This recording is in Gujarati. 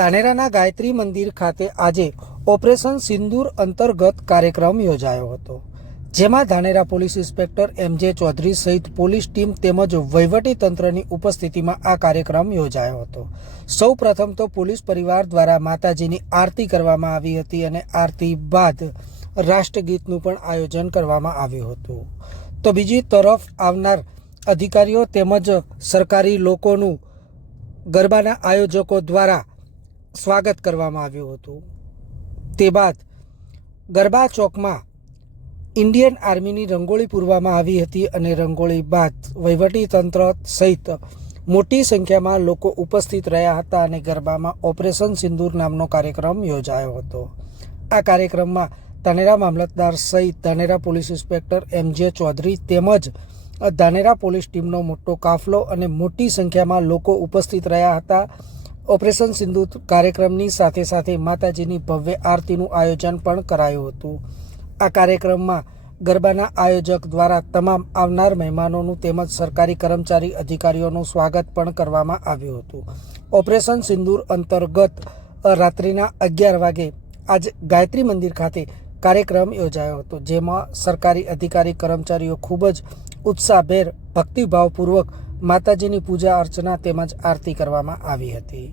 ધાનેરાના ગાયત્રી મંદિર ખાતે આજે ઓપરેશન સિંદૂર અંતર્ગત કાર્યક્રમ યોજાયો હતો, જેમાં ધાનેરા પોલીસ ઇન્સ્પેક્ટર એમ જે ચૌધરી સહિત પોલીસ ટીમ તેમજ વહીવટી તંત્રની ઉપસ્થિતિમાં આ કાર્યક્રમ યોજાયો હતો. સૌ પ્રથમ તો પોલીસ પરિવાર દ્વારા માતાજીની આરતી કરવામાં આવી હતી અને આરતી બાદ રાષ્ટ્રગીતનું પણ આયોજન કરવામાં આવ્યું હતું. તો બીજી તરફ આવનાર અધિકારીઓ તેમજ સરકારી લોકોનું ગરબાના આયોજકો દ્વારા સ્વાગત કરવામાં આવ્યું હતું. તે બાદ ગરબા ચોકમાં ઇન્ડિયન આર્મીની રંગોળી પૂરવામાં આવી હતી અને રંગોળી બાદ વહીવટી તંત્ર સહિત મોટી સંખ્યામાં લોકો ઉપસ્થિત રહ્યા હતા અને ગરબામાં ઓપરેશન સિંદૂર નામનો કાર્યક્રમ યોજાયો હતો. આ કાર્યક્રમમાં ધાનેરા મામલતદાર સહિત ધાનેરા પોલીસ ઇન્સ્પેક્ટર એમ જે ચૌધરી તેમજ ધાનેરા પોલીસ ટીમનો મોટો કાફલો અને મોટી સંખ્યામાં લોકો ઉપસ્થિત રહ્યા હતા. ઓપરેશન સિંધુ કાર્યક્રમની સાથે સાથે માતાજીની ભવ્ય આરતીનું આયોજન પણ કરાયું હતું. આ કાર્યક્રમમાં ગરબાના આયોજક દ્વારા તમામ આવનાર મહેમાનોનું તેમજ સરકારી કર્મચારી અધિકારીઓનું સ્વાગત પણ કરવામાં આવ્યું હતું. ઓપરેશન સિંદૂર અંતર્ગત રાત્રિના અગિયાર વાગે આજ ગાયત્રી મંદિર ખાતે કાર્યક્રમ યોજાયો હતો, જેમાં સરકારી અધિકારી કર્મચારીઓ ખૂબ જ ઉત્સાહભેર, ભક્તિભાવપૂર્વક માતાજીની પૂજા અર્ચના તેમજ આરતી કરવામાં આવી હતી.